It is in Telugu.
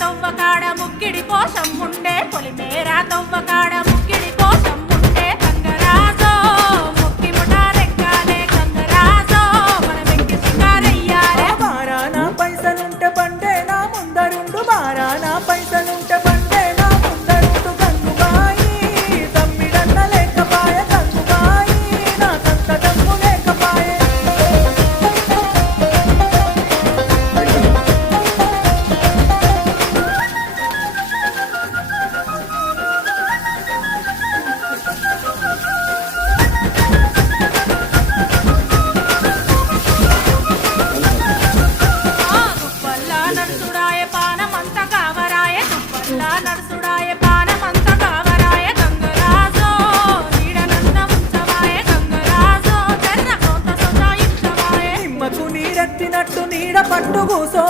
తొవ్వకాడ ముక్కిడి కోసం ఉండే పొలిమేరా తొవ్వకాడ ముక్కిడి కోసం ఉండే గంగరాజో ముక్కి ముఠారెక్కాలే గంగరాజో మనమెక్కి షికారయ్యాలే బారానా పైసలుంటే బండే నా ముందరుండు బారానా పైసలుంటే బండే నా ముందరుండు గంగుబాయి తమ్మిడన్న లేకపాయ గంగుబాయి నా సంత దమ్ము లేకపాయే దుప్పల్లా నడుసుడాయ పానమంత కావరాయ దుప్పల్లా నడుసుడాయ పానమంత కావరాయ గంగరాజో నీడనంద ఉంచవాయ గంగరాజో తెర్ర కొంత సొసాయించవాయ నిమ్మకు నీరెత్తినట్టు నీడ పట్టు కూసో